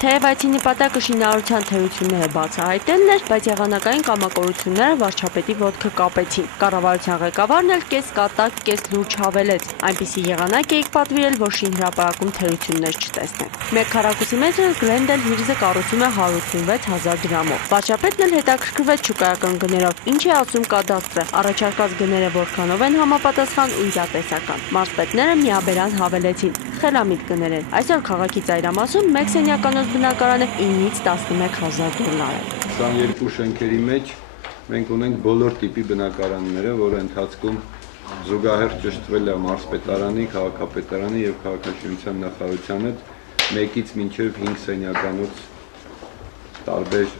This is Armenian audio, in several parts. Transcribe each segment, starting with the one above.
Թեև այցի նպատակը շինարարության թերությունները բացահայտելն էր, բայց եղանակային կամակորությունները վարչապետի ոտքը կապեցին։ Կառավարության ղեկավարն էլ կես կատակ, կես լուրջ հավելեց։ Այնպիսի եղանակ էիք պատվիրել, որ շինհրապարակում թերություններ չտեսնեն։ 1 քառակուսի մետր Glendale Hills-ը կառուցում է 186,000 դրամով։ Վարչապետն էլ հետաքրքրվեց շուկայական գներով։ Ինչ է ասում կադաստրը, առաջարկած գները որքանով են համապատասխան ու իրատեսական։ Մարզպետները միաբերան հավելեցին. խելամիտ գներ են։ Այսօր քաղաքի ծայրամասում 1 սենյականոց բնակարանը 9-ից 11,000 դոլար է։ 22 շենքերի մեջ մենք ունենք բոլոր տիպի բնակարանները, որը ընթացքում զուգահեռ ճշտվել է մարզպետարանի, քաղաքապետարանի եւ քաղաքաշինության նախարարության հետ 1-ից մինչեւ 5 սենյականոց տարբեր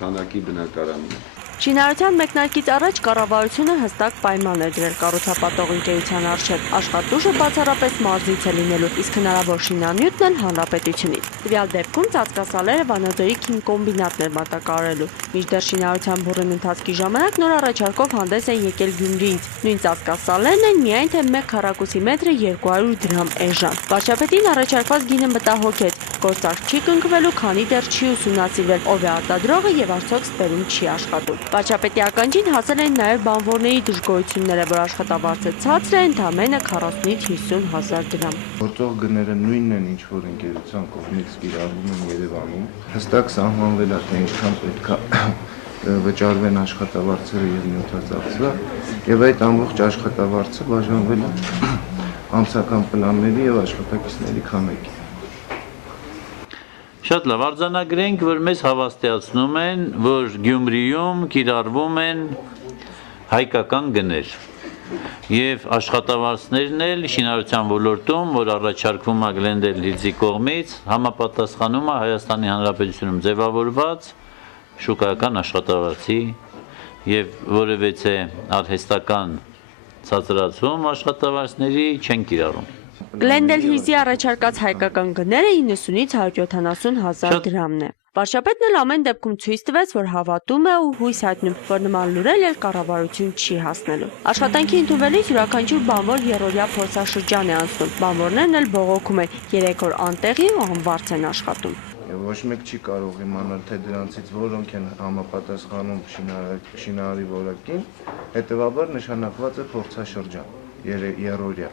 քանակի բնակարաններ։ Շինարարության մեկնարկից առաջ կառավարությունը հստակ պայման էր դրել կառուցապատող ընկերության առջև։ Աշխատուժը բացառապես մարզից է լինելու, իսկ հնարավոր շինանյութն էլ հանրապետությունից։ Տվյալ դեպքում ծածկասալերը Վանաձորի քիմկոմբինատն էր մատակարարելու։ Մինչդեռ շինարարության բուռն ընթացքի ժամանակ նոր առաջարկով հանդես են եկել Գյումրիից։ Նույն ծածկասալերն են, միայն թե 1 քառակուսի մետրը 200 դրամ էժան։ Վարչապետին առաջարկված գինը մտահոգեց։ Գործարք չի կնքվելու, քանի դեռ չի ուսումնասիրվել ով է արտադրողը եւ արդյոք ստերում չի աշխատում։ Վարչապետի ականջին հասել են նաև բանվորների դժգոհությունները, որ աշխատավարձը ցածր է, ընդամենը 40-ից 50,000 դրամ։ Գործող գները նույնն են, ինչ որ ընկերության կողմից կիրառվում են Երևանում։ Հստակ սահմանվել է, թե ինչքան պետք է վճարվեն աշխատավարձերը եւ նյութածախսը, եւ այդ ամբողջ աշխատավարձը բաժանվել է ամսական պլանների եւ աշխատակիցների քանակի։ Շատ լավ, արձանագրենք, որ մեզ հավաստիացնում են, որ Գյումրիում կիրառվում են հայկական գներ եւ աշխատավարձներն էլ շինարարության ոլորտում, որ առաջարկվում է Glendale Hills-ի կողմից, համապատասխանում է Հայաստանի Հանրապետությունում ձևավորված շուկայական աշխատավարձի եւ որևէ արհեստական ցածրացում աշխատավարձների չեն կիրառում։ Glendale Hills-ի առաջարկած հայկական գները 90-ից 170,000 դրամն է։ Վարչապետն էլ ամեն դեպքում ցույց տվեց, որ հավատում է ու հույս հայտնում, որ նման լուրեր էլ կառավարություն չի հասնելու։ Աշխատանքի ընդունվելիս յուրաքանչյուր բանվոր երրորդյա փորձաշրջան է անցնում։ Բանվորներն էլ բողոքում են, 3 օր անտեղի ու անվարձ են աշխատում։ Ոչ մեկ չի կարող իմանալ, թե դրանցից որոնք են համապատասխանում շինարարի որակին, հետևաբար նշանակված է փորձաշրջան, երրորդյա։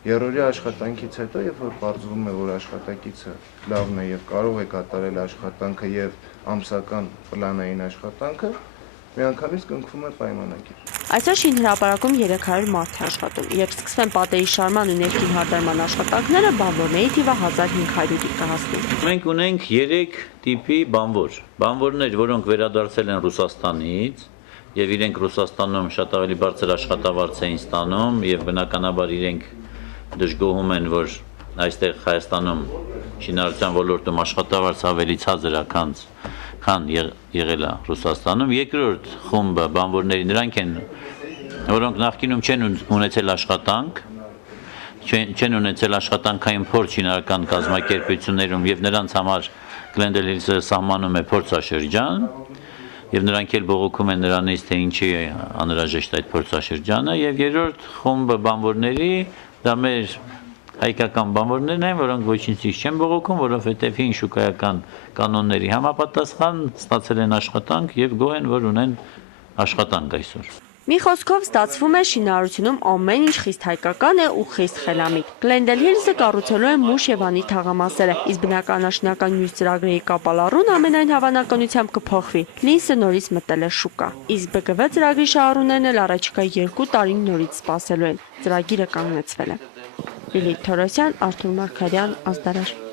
Երրորդյա աշխատանքից հետո, երբ որ պարզվում է, որ աշխատակիցը լավն է եւ կարող է կատարել աշխատանքը եւ ամսական պլանային աշխատանքը, միանգամից կնքվում է պայմանագիր։ Այսօր շինհրապարակում 300 մարդ է աշխատում։ Երբ սկսվեն պատերի շարման ու ներքին հարդարման աշխատանքները, բանվորների թիվը 1500-ի կհասնի։ Մենք ունենք 3 տիպի բանվոր։ Բանվորներ, որոնք վերադարձել են Ռուսաստանից եւ իրենք Ռուսաստանում շատ ավելի բարձր աշխատավարձ էին ստանում եւ բնականաբար իրենք դժգոհում են, որ այստեղ Հայաստանում շինարարության ոլորտում աշխատավարձ ավելի ցածր է, քան եղել է Ռուսաստանում։ Երկրորդ խումբը բանվորների նրանք են, որոնք նախկինում չեն ունեցել աշխատանք, չեն ունեցել աշխատանքային փորձ շինարարական կազմակերպություններում եւ նրանց համար Glendale Hills-ը սահմանում է փորձաշրջան եւ նրանք էլ բողոքում են նրանից, թե ինչի է անհրաժեշտ այդ փորձաշրջանը եւ երրորդ խումբը բանվորների դա մեր հայկական բանվորներն են, որոնք ոչինչ չեն բողոքում, որովհետև հին շուկայական կանոնների համապատասխան ստացել են աշխատանք եւ գոհ են, որ ունեն աշխատանք այսօր։ Մի խոսքով ստացվում է շինարարությունում ամեն ինչ խիստ հայկական է ու խիստ խելամիտ։ Glendale Hills-ը կառուցելու են մուշ եւ անի թաղամասերը, իսկ բնականաշինական մյուս ծրագրերի կապալառուն ամենայն հավանականությամբ կփոխվի։ Լինսը նորից մտել է շուկա։ Իսկ BGV ծրագրի շահառուներն էլ առաջիկա 2 տարին նորից սպասելու են։ Ծրագիրը կանգնեցվել է։ Լիլիթ Թորոսյան, Արթուր Մարգարյան, Ազդարար։